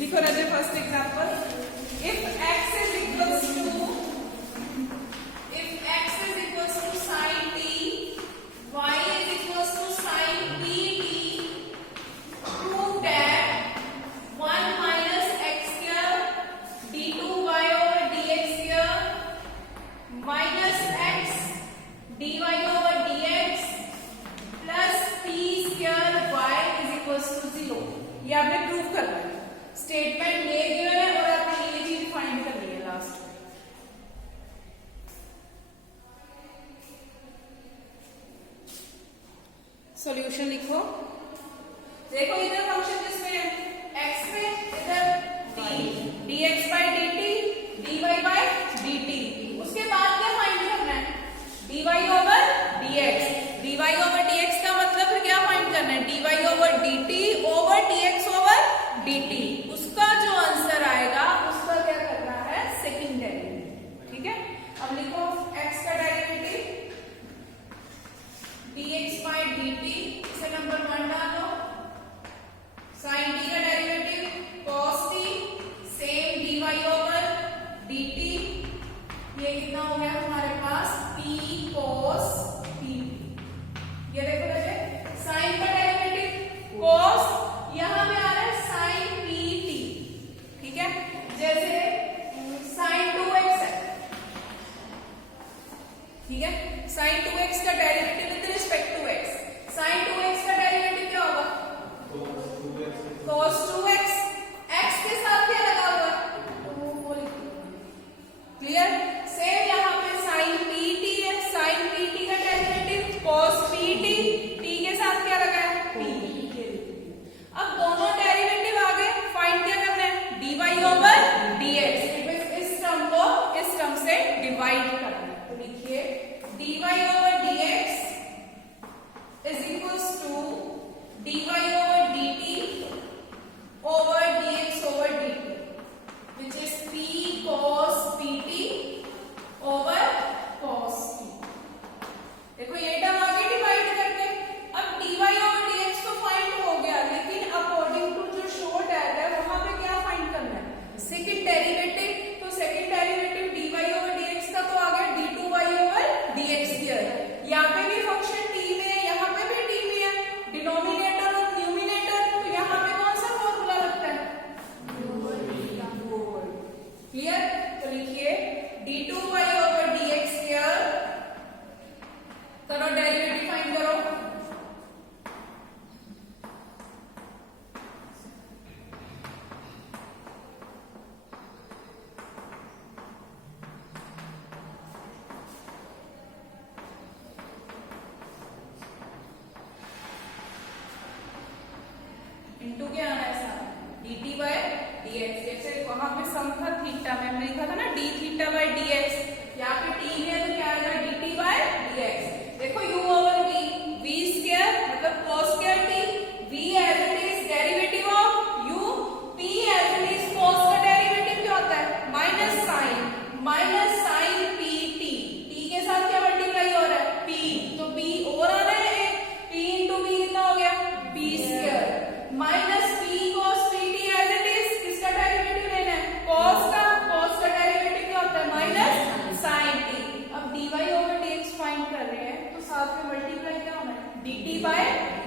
लिखो राजे first example, if x is equals to sin t, y is equals to sin pt, prove that 1 minus x square d2y over dx square minus x dy over dx plus p square y is equals to 0। ये आपने prove करना है। Statement ये given है और आपने ये चीज फाइंड करनी है लास्ट में। सॉल्यूशन लिखो। देखो इधर फंक्शन जिसमें है x में, इधर dx by dt, dy by dt, उसके बाद क्या फाइंड करना है? dy over dx। dy over dx का मतलब फिर क्या फाइंड करना है? dy over dt over dx over dt। उसका जो आंसर आएगा उसका क्या करना है? Second derivative. ठीक है, अब लिखो x का डेरिवेटिव dx by dt, इसे नंबर 1 डालो। sin t का derivative cos t, same dy over dt, ये कितना हो गया हमारे पास? p cos t। ये देखो बच्चे, sin का डेरिवेटिव cos, यहां पे आ रहा है sin pt। ठीक है, जैसे sin 2x है, ठीक है, sin 2x का derivative with respect to x, sin 2x का डेरिवेटिव क्या होगा? cos 2x। x के साथ क्या लगा हुआ है? क्लियर? सेम यहाँ पे sin pt है, sin pt का डेरिवेटिव cos pt, t के साथ क्या लगा है? p। अब दोनों डेरिवेटिव आ गए, फाइंड क्या करना है? dy over dx। इस टर्म को इस टर्म से डिवाइड करना है, तो लिखिए dy over dx is equals to dy over dt over dx over dt, which is p cos pt over cos t। देखो ये टर्म आगे डिवाइड करके, अब dy over dx तो फाइंड हो गया, लेकिन अकॉर्डिंग टू जो शो डैग है वहां पे क्या फाइंड करना है? Second derivative. तो second derivative dy over dx का तो आ गया d2y over dx स्क्वायर। यहाँ पे भी फंक्शन t में है, यहाँ पे भी t में है, डिनोमिनेटर और न्यूमिनेटर, तो यहाँ पे कौन सा फॉर्मूला लगता है? क्लियर? तो लिखिए d2y over dx स्क्वायर, करो डेरिवेटिव फाइंड करो। इनटू क्या आना है सारा? dt by dx। जैसे वहां पे सम था थीटा में, हमने लिखा था ना d थीटा by dx, यहाँ पे t में है तो क्या आएगा? dt by dx। देखो u over v, v square मतलब cos square t, v as it is derivative of u, p as it is cos का डेरिवेटिव क्या होता है? माइनस sin pt, t के साथ क्या मल्टीप्लाई हो रहा है? p, तो p और आ रहा है, p इंटू v कितना हो गया? p square minus p cos pt as it is, किसका डेरिवेटिव लेना है? cos का डेरिवेटिव क्या होता है? Minus sin t। अब dy over dx फाइंड कर रहे हैं तो साथ में मल्टीप्लाई क्या होना है? dt by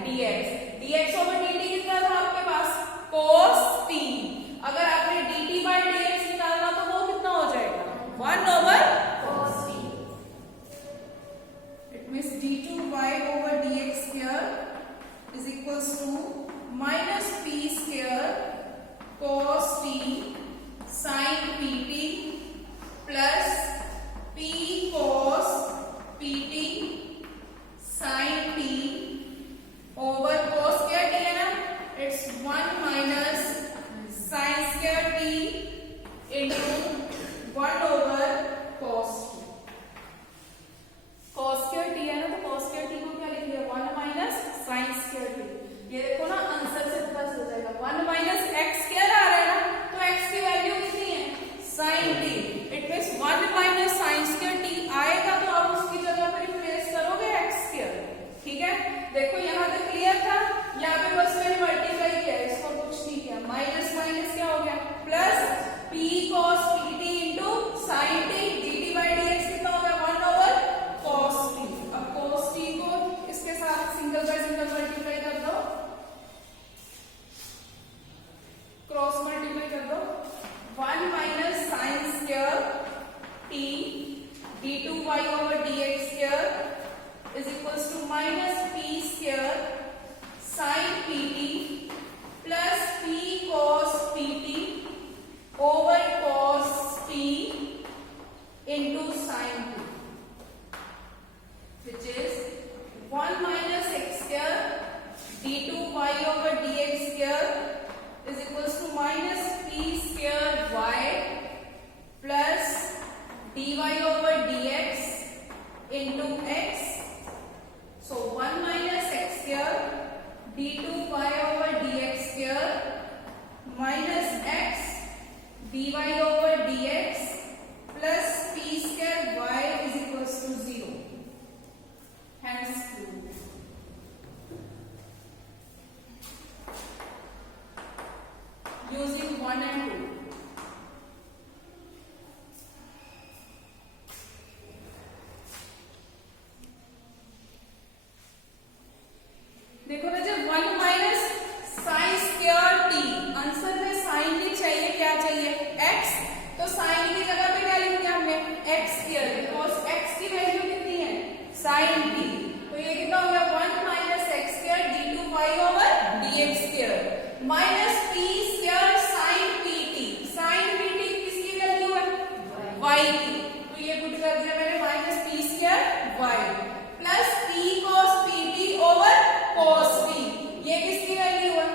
dx। dx over dt कितना था आपके पास? cos t। अगर आपने dt by dx निकालना तो वो कितना हो जाएगा? 1 over cos t। It means d2y over dx square is equals to minus p square cos t sin pt plus p cos pt sin t over cos square t है ना, it's 1 minus sin square t into 1 over cos t। cos square t है ना, तो cos square t को क्या लिख लिया? 1 minus sin square t। ये देखो ना आंसर से पता चल जाएगा, 1 माइनस एक्स स्क्वायर आ रहा है ना, तो x की वैल्यू कितनी है? sin t। It means 1 minus sin square t आएगा तो आप उसकी जगह पर रिप्लेस करोगे x स्क्वायर। ठीक है, देखो यहाँ तक क्लियर था? यहाँ पे बस मैंने मल्टीप्लाई किया, इसको कुछ नहीं किया, माइनस माइनस क्या हो गया? into x. So 1 minus x square d2y over dx square minus x dy over dx plus p square y is equals to 0. Hence proved. Using 1 and 2. देखो ना जब 1 minus sine square t, answer में sign की चाहिए, क्या चाहिए x, तो sign की जगह पे क्या लिख दिया हमने x स्क्वायर, बिकॉज x की वैल्यू कितनी है साइन t, तो ये कितना हो गया 1 minus x square d2y over dx square minus p square sine pt, sine pt किसकी वैल्यू है y की, तो ये पुट कर दिया मैंने minus p square y plus p cos pt over cos p, ये किसकी वैल्यू है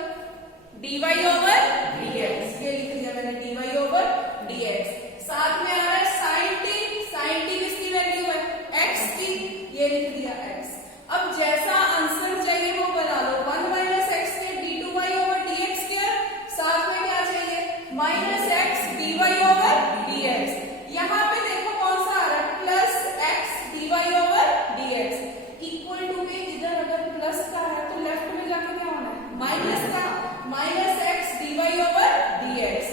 dy ओवर dx, ये लिख दिया मैंने dy ओवर dx, साथ में आ रहा है sin t किसकी वैल्यू है x की, ये लिख दिया x। अब जैसा आंसर चाहिए वो बना लो, 1 माइनस एक्स के d2y ओवर dx स्क्वायर, साथ में क्या चाहिए minus x dy over dx, यहाँ पे देखो कौन सा आ रहा है plus x dy over dx, equal to के इधर अगर प्लस का है तो लेफ्ट में जाके क्या होना है माइनस का, minus x dy over dx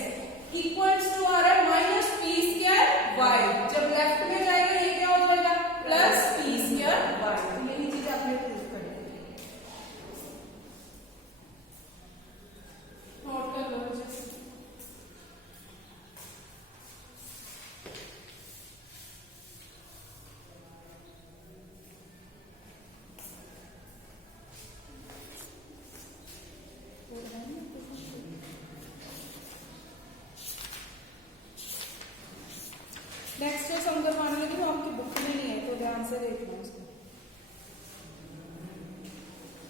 equals to आ रहा है माइनस p स्क्वायर y, जब लेफ्ट में जाएगा ये क्या हो जाएगा प्लस p स्क्वायर y, यही चीज आपने प्रूव कर दी। नोट कर लो जैसे नेक्स्ट जो सम करवाने लगी वो आपकी बुक में नहीं है, तो ध्यान से देखना उसको,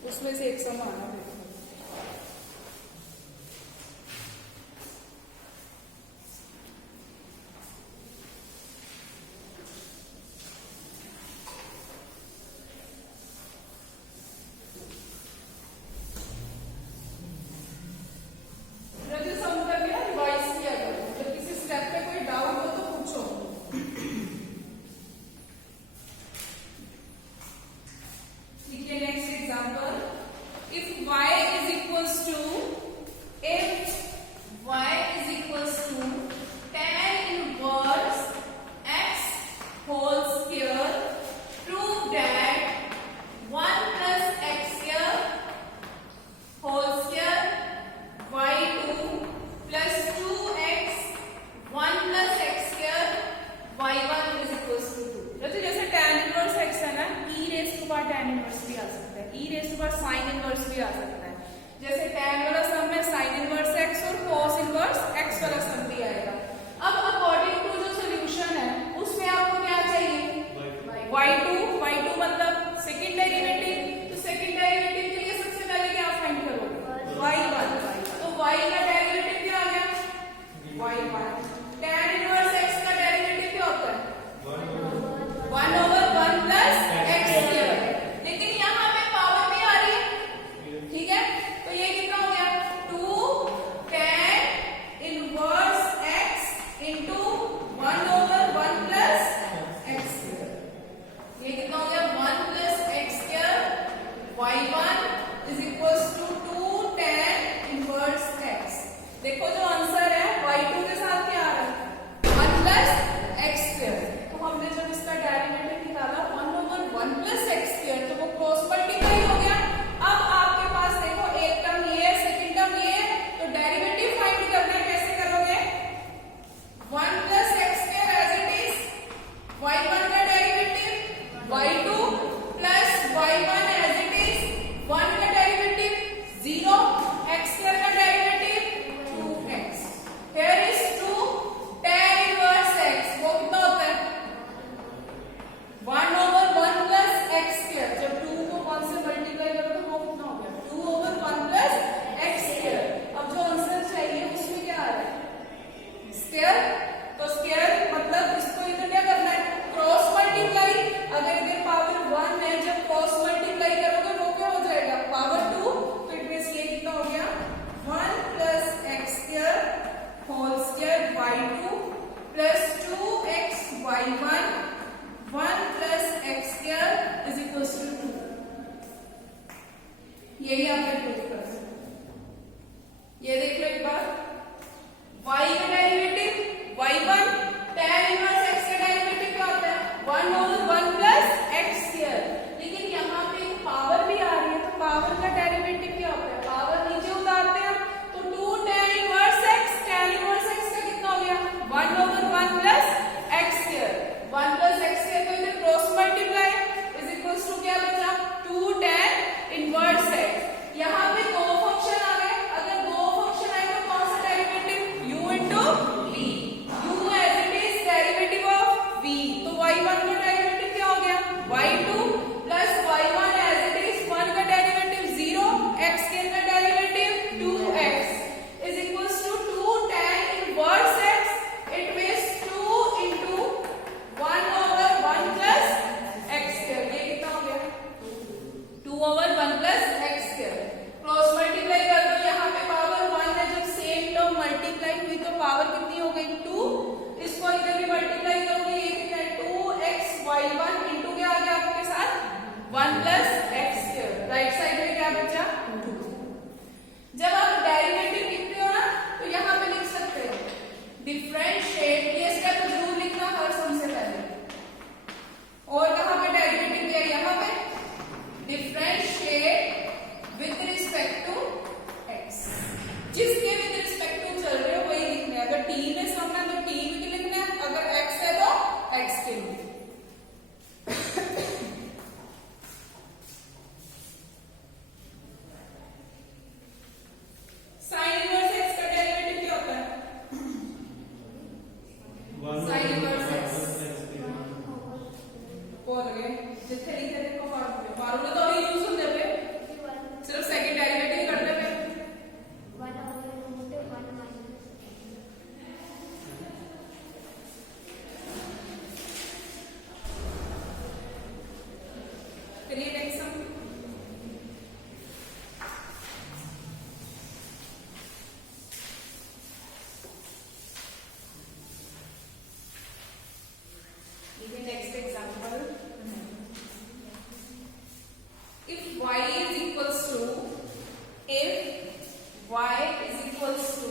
उसमें से एक सम आना है। If ये देख लो एक बार, y का derivative y1, tan inverse x का डेरिवेटिव क्या होता है 1 over 1 plus x square। लेकिन यहाँ पे पावर भी आ रही है, तो पावर का डेरिवेटिव क्या होता है, पावर नीचे उतारते हैं, तो 2 tan inverse x, tan inverse x का कितना हो गया 1 over 1 plus x square। 1 plus x square को इधर cross multiply is equals to क्या बचा 2 tan इनवर्स x। यहाँ पे दो फंक्शन आ गए, अगर दो फंक्शन आए तो कौन सा derivative u into v, u as it is derivative of v, तो y1 का डेरिवेटिव क्या हो गया y2 plus y1 as it is 1 का डेरिवेटिव 0, x के का derivative 2x is equals to 2 tan inverse x, it means 2 into 1 over 1 plus x square। ये कितना हो गया 2 over 1 plus x square। Cross multiply कर दो, यहाँ पे पावर 1 है, जब सेम टर्म मल्टीप्लाई हुई तो पावर कितनी हो गई 2, इसको इधर भी मल्टीप्लाई करोगे, ये कितना है 2xy1 इनटू क्या आ गया आपके साथ 1 plus x square। Right side में क्या बचा 2। जब आप डेरिवेटिव लिखते हो ना तो यहाँ पे लिख सकते हो डिफरेंशिएट, ये स्टेप जरूर लिखना हर सम से पहले। और कहाँ पे डेरिवेटिव दिया, यहाँ पे differentiate with respect to x, जिसके विद रिस्पेक्ट टू चल रहे हो वही लिखना है। अगर t में सम है तो t में लिखना है, अगर x है तो x के लिए। साइन इनवर्स x का डेरिवेटिव क्या होता है साइन इनवर्स x बोल गए जिथे लिखे देखो फार्मूला तो अभी यूज होते पे सिर्फ सेकंड डेरिवेटिव करते पे 1 over root 1 minus करिए next sum. Next example, if y is equals to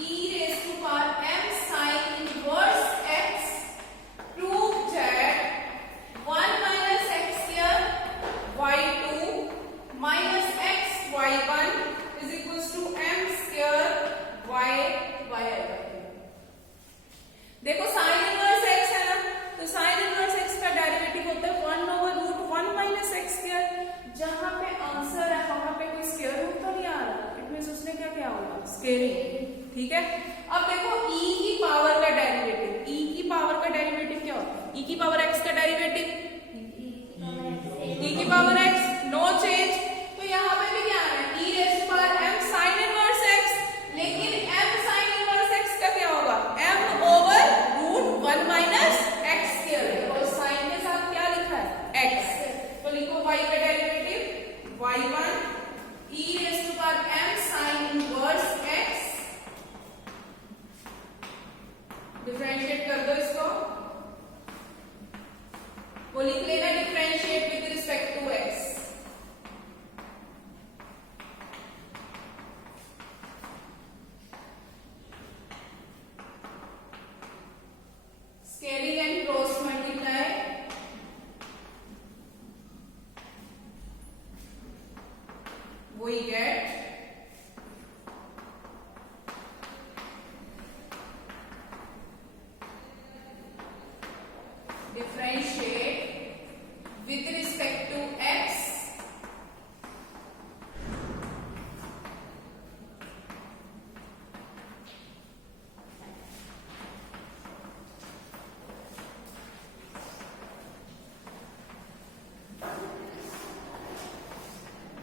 e raised to power m sin inverse x, prove that 1 minus x square y2 minus x y1 is equals to m square y y। देखो sine inverse x है ना, तो sine inverse x का derivative होता है 1 over root 1 minus x square। जहां पे answer है वहां पे कोई स्क्वायर रूट तो नहीं आ रहा, इट मींस उसने क्या किया होगा स्क्वेयरिंग। ठीक है, अब देखो e की पावर का डेरिवेटिव, e की पावर का डेरिवेटिव क्या होता है, e की पावर x का डेरिवेटिव e की पावर x, नो चेंज। तो यहाँ पे भी क्या है e raised to power m sin inverse x, लेकिन m sin inverse x का क्या होगा m over root 1 minus x square, और साइन के साथ क्या लिखा है x, तो लिखो y का derivative y1 e raised to power m sin inverse x, differentiate कर दो इसको, वो लिख लेना differentiate with respect to x। Scaling and cross multiply, we get differentiate with respect to x,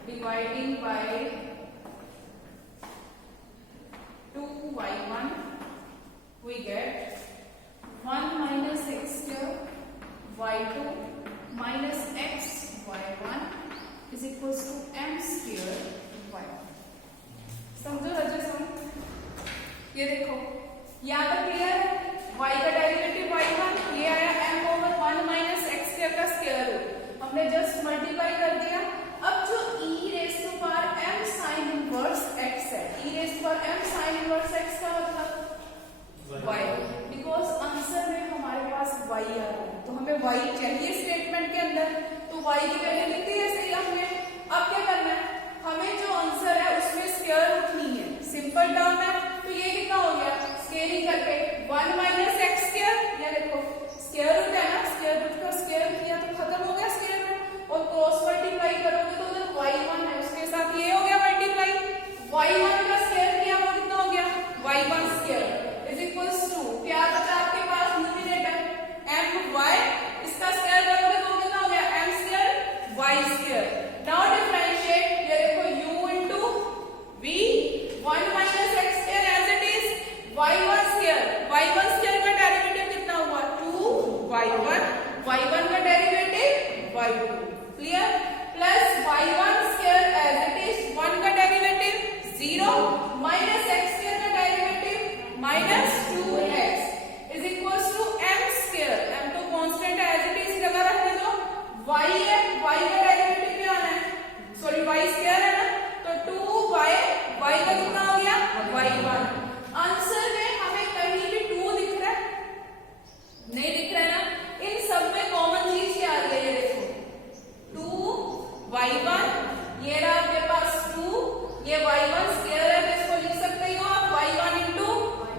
dividing by 2y1, we get 1 minus x square y2 minus x y1 is equals to m square y। समझो हजर समझ, ये देखो यहाँ तक clear है, y का derivative y1, ये आया m over 1 minus x square का स्क्वायर रूट, हमने जस्ट मल्टीप्लाई कर दिया। अब जो e raised to power m sin inverse x है, e raise to power m sin inverse x का मतलब y, बिकॉज आंसर में हमारे पास y आ रहा है तो हमें y चाहिए स्टेटमेंट के अंदर, तो y की वैल्यू लिखती है सही हमने। अब क्या करना है, हमें जो आंसर है उसमें स्क्वायर रूट नहीं है, सिंपल टर्म है, तो ये कितना हो गया स्केलिंग करके 1 माइनस एक्स स्क्वायर, ये देखो स्क्वायर रूट है ना, स्क्वायर रूट का स्क्वायर किया तो खत्म हो गया स्क्वायर रूट, और क्रॉस मल्टीप्लाई करोगे तो उधर y1 है उसके साथ ये हो गया मल्टीप्लाई, y1 का स्क्वायर किया वो कितना हो गया y1 square is equals to क्या बचा आपके पास न्यूमरेटर my, इसका स्क्वायर करोगे तो कितना हो गया m square y square. Now differentiate, ये देखो u into v 1 minus x square as it is y1 square, y1 square का डेरिवेटिव कितना हुआ 2y1, y1 का derivative y2, clear, plus y1 square as it is 1 का derivative 0 minus x square का derivative minus 2x is equals to m square, m तो constant है as it is लगा रखने दो, y है, y का डेरिवेटिव क्या आना है, सॉरी y स्क्वायर है ना, तो 2y, y का कितना हो गया y1। आंसर में हमें कहीं भी 2 दिख रहा है, नहीं दिख रहा है ना, इन सब में कॉमन चीज क्या आ रही है, ये देखो 2y1, ये रहा आपके पास 2, ये y1 स्क्वायर है तो इसको लिख सकते हो आप y1 इंटू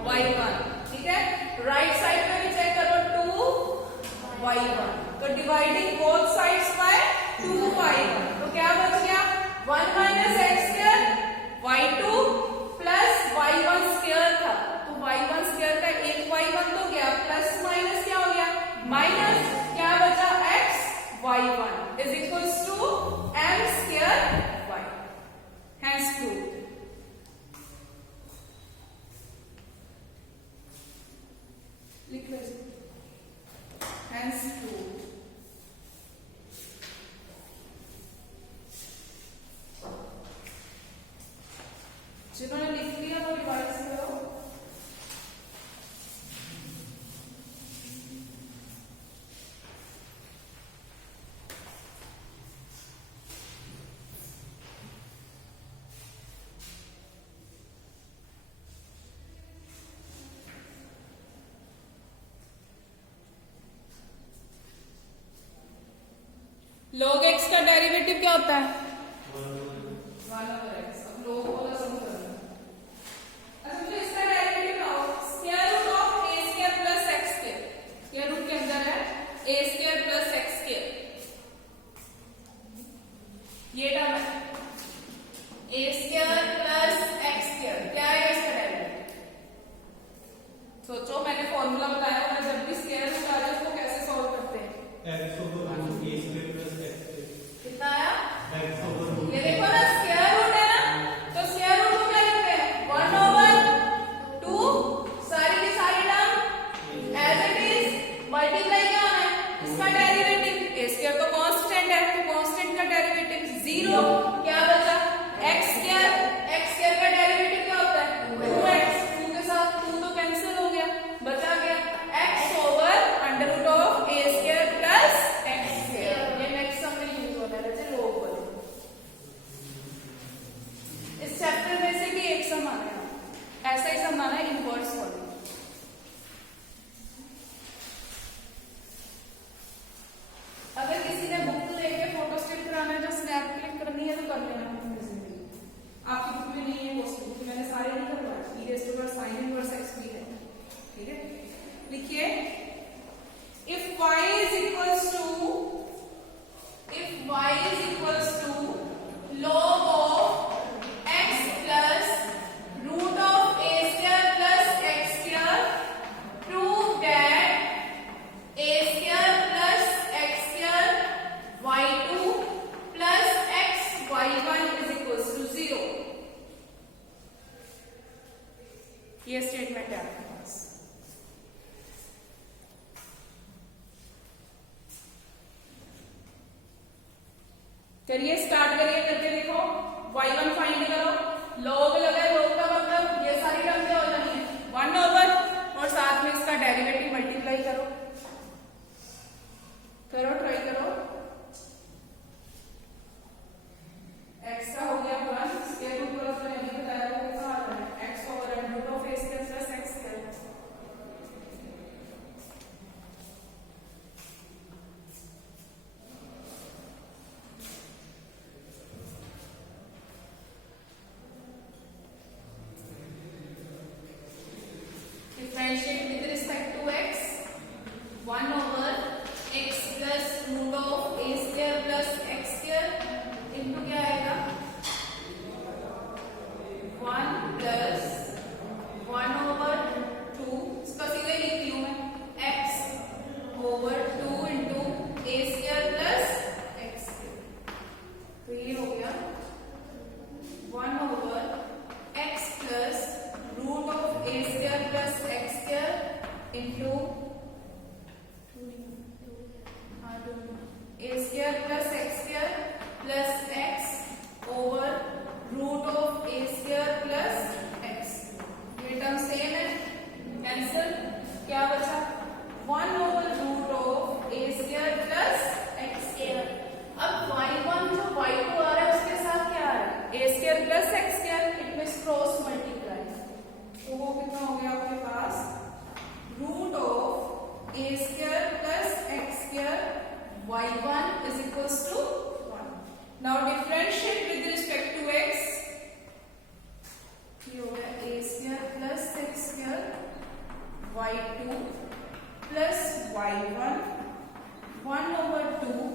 y1, ठीक है, राइट साइड में भी चेक करो 2y1, तो dividing both sides by 2y1, तो क्या बच गया 1 minus x square y2 plus y1 square था, तो y1 स्क्वायर का एक y1 तो गया, प्लस माइनस क्या हो गया माइनस, क्या बचा x y1 is equals to m square y, hence proved. लिख लो हैंस प्रूव्ड। जिन्होंने लिख लिया वो रिवाइज करो। log x का डेरिवेटिव क्या होता है 1 over x, अब log वाला सम करना। अच्छा मुझे इसका डेरिवेटिव लाओ, square root of a square plus x square, square root के अंदर है a square plus x square, ये टर्म है a square plus x square, क्या है इसका डेरिवेटिव, सोचो मैंने फॉर्मूला बताया था, जब भी स्क्वायर रूट आ जाए उसको कैसे सॉल्व करते हैं, x over a square plus x square, कितना आया x over ये देखो ना स्क्वायर रूट है ना, तो स्क्वायर रूट को क्या लिखते हैं 1 over 2, सारी की सारी term as it is, multiply क्या होना है इसका डेरिवेटिव, a स्क्वायर तो कांस्टेंट है तो कांस्टेंट का डेरिवेटिव 0, क्या बचा x स्क्वायर का डेरिवेटिव क्या होता है 2x, 2 के साथ 2 तो कैंसिल हो गया, बचा गया x over under root of a square plus x square, ये नेक्स्ट सम में यूज होता है जैसे लोग बोले। इस चैप्टर में से भी एक सम आना है, ऐसा ही सम आना है इनवर्स फॉर्म। अगर किसी ने बुक लेके फोटो स्टेट कराना है, जो स्नैप क्लिक करनी है तो कर लेना, आपकी बुक में नहीं है, पोस्ट बुक मैंने सारे नहीं करवाए, e raise to power sin inverse x भी है, ठीक है, लिखिए if y is equals to log of x plus root of a square plus x square, prove that a square plus x square y2 plus x y1 is equals to 0, ये statement है आपके पास। करिए start करिए, करके देखो, y1 find करो, log लगा, log का मतलब ये सारी टर्म क्या हो जानी है 1 ओवर, और साथ में इसका डेरिवेटिव मल्टीप्लाई करो, ट्राई करो, x का हो गया 1, स्क्वायर रूट वाला तो मैंने बताया था differentiate with respect to x 1 over x plus root of a square plus x square into क्या आएगा 1 plus 1 over 2, इसका सीधे लिखती हूँ मैं x over 2 into a square plus x square। तो ये हो गया 1 over x plus root of a square plus x square into a square plus x square plus x over root of a square plus x। ये term same है, cancel, क्या बचा 1 over root of a square plus x square। अब y1 जो y2 आ रहा है उसके साथ क्या आ रहा है a square plus x square, it means cross multiply. तो वो कितना हो गया आपके पास root of a square plus x square y1 is equals to 1। Now differentiate with respect to x, ये हो गया a square plus x square y2 plus y1 1 over 2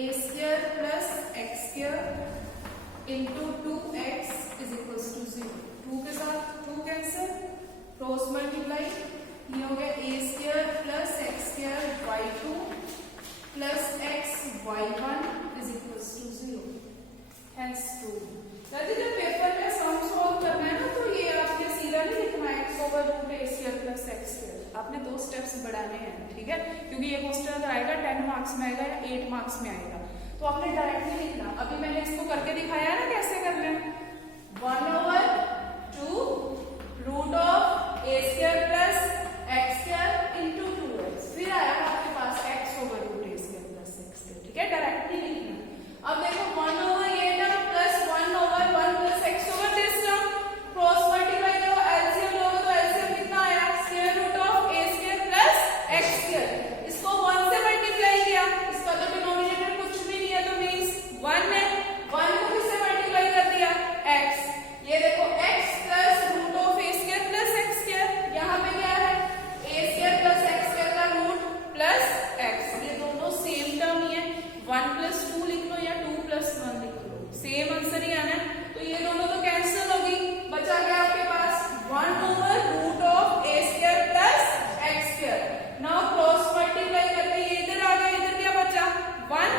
a square plus x square into 2x is equals to 0। 2 के साथ 2 cancel, cross multiply, ये हो गया a square plus x square y2 plus x y1 is equals to 0, hence 2। जब paper में sum solve करना है ना तो ये आपने सीधा नहीं लिखना है x over root a square plus x square, आपने 2 स्टेप्स बढ़ाने हैं, ठीक है, क्योंकि ये क्वेश्चन अगर आएगा 10 मार्क्स में आएगा या 8 मार्क्स में आएगा, तो आपने डायरेक्टली लिखना। अभी मैंने इसको करके दिखाया है ना कैसे करना है 1 over 2 root of a square plus x square into 2x, फिर आएगा आपके पास x over root a square plus x square, ठीक है, डायरेक्टली लिखना। अब देखो 1 over ये term plus 1 over 1 plus x over this term, cross multiply करो, एलसीएम लोगे तो एलसीएम कितना आया square root of a square plus x square। इसको 1 से मल्टीप्लाई किया, इसका तो डिनोमिनेटर कुछ भी नहीं है तो मींस 1 है, 1 को किससे मल्टीप्लाई कर दिया x, ये देखो x plus root of a square plus x square, यहाँ पे क्या है a square plus x square का रूट प्लस x, ये दोनों सेम टर्म ही है, 1 plus 2 लिख लो या 2 plus 1 लिख लो, सेम आंसर ही आना है। तो ये दोनों तो कैंसिल होगी, बचा क्या आपके पास 1 over root of a square plus x square। Now cross multiply करके ये इधर आ गया, इधर क्या बचा 1।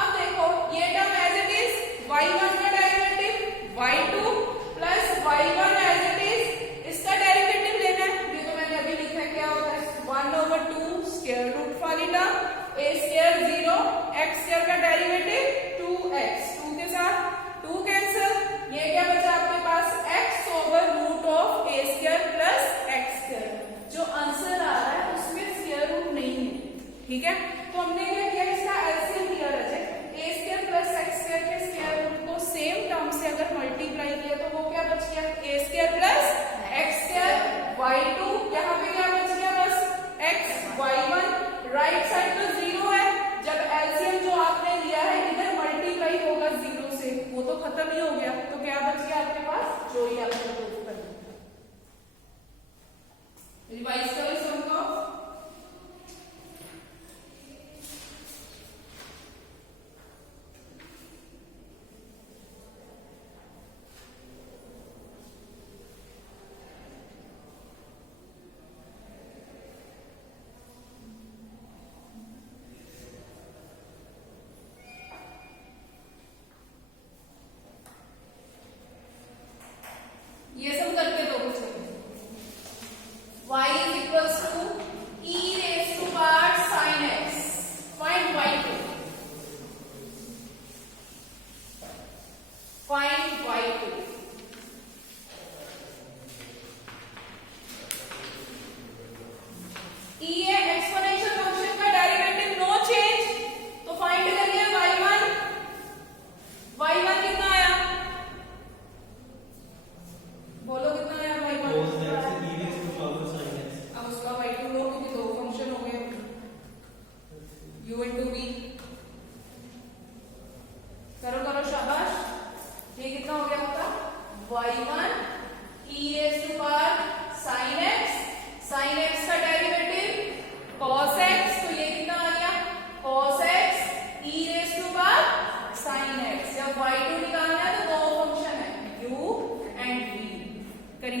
अब देखो ये term as it is y1 का derivative y2 plus y1 as it is, इसका डेरिवेटिव लेना है, ये तो मैंने अभी लिखा है, क्या होता है 1 over 2 स्क्वायर रूट वाली term a square 0 x square का डेरिवेटिव 2x, 2 के साथ 2 कैंसिल, ये क्या बचा आपके पास x over root of a square plus x square। जो आंसर आ रहा है उसमें स्क्वायर रूट नहीं है, ठीक है, तो हमने क्या किया इसका एलसीएम लिया रहे, a square plus x square के स्क्वायर रूट को सेम टर्म से अगर मल्टीप्लाई किया तो वो क्या बच गया a square plus x square y2, यहाँ पे क्या बच गया बस x y1, राइट साइड तो 0 है, जब एलसीएम जो आपने लिया है इधर मल्टीप्लाई होगा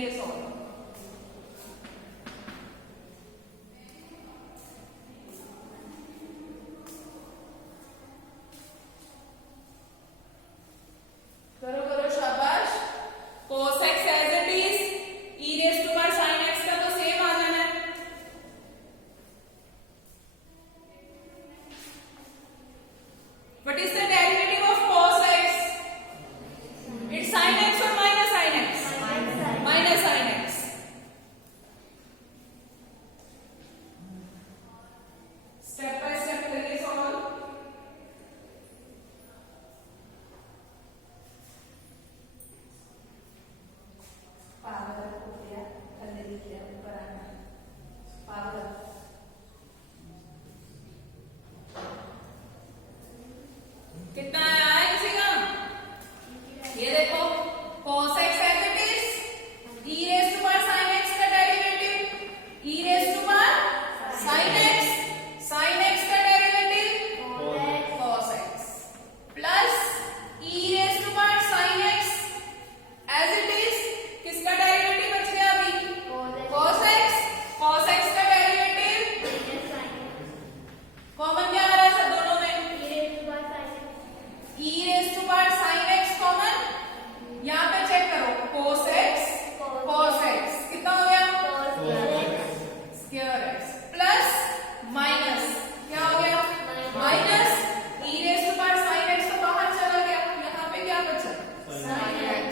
करिए सॉल्व। करो करो शाबाश। cos x as it is e raise to power sin x का तो सेम आ जाना है। What is the derivative of cos x? It's sin x और minus sin x? Minus sin x। Step by step करिए solve. पागल हो गया, थल्ले दिख गया, ऊपर आना है। पागल। कितना आया किसी का? ये देखो cos x as it is e raise to power sin x का derivative e raise to power sin x का derivative cos x plus e raise to power sin x as it is किसका derivative बच गया अभी? cos x का derivative common क्या आ रहा है सब दोनों में? e raise to power sin x common. यहाँ पे चेक करो cos x कितना हो गया? स्क्वायर x प्लस माइनस क्या हो गया? Minus e raise to power sin x तो बाहर चला गया, यहाँ पे क्या बचा? sin x।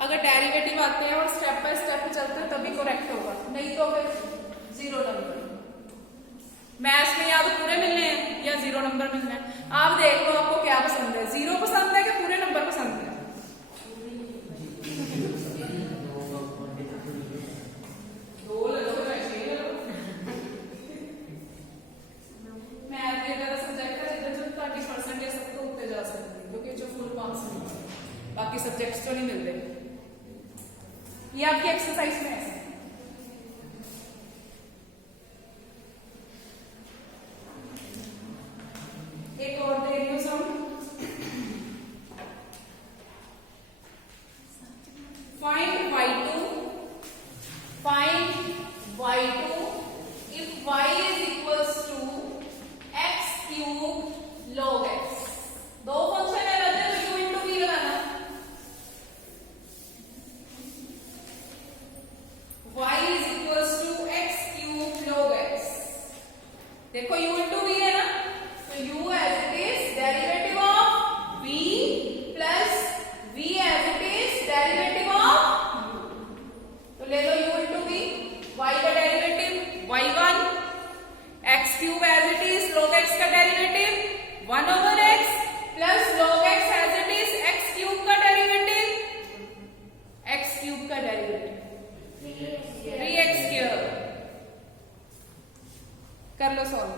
अगर डेरिवेटिव आते हैं और स्टेप बाय स्टेप चलते हैं तभी करेक्ट होगा, नहीं तो फिर जीरो नंबर। मैथ्स में या तो पूरे मिलने हैं या जीरो नंबर मिलना है। आप देख लो आपको क्या पसंद है, जीरो पसंद है कि पूरे नंबर पसंद है? दो ले लो, छह ले लो। मैथ एक ऐसा सब्जेक्ट है जिधर जो 30% ले सकते हो उतने जा सकते हैं, क्योंकि जो फुल मार्क्स मिलते, बाकी सब्जेक्ट्स तो नहीं मिलते। ये आपकी एक्सरसाइज में है। एक और दे रही हूं sum. Find y2 if y is equals to x cube log x। दो फंक्शन है रहते हैं तो u into v लगाना। y is equals to x cube log x। देखो u into v है ना, तो u as it is derivative of v plus v as it is derivative of u। तो ले लो u into v, y का derivative y1, x cube as it is log x का derivative 1 over x plus log x as it is x cube का derivative, x cube का derivative 3x square। कर लो solve.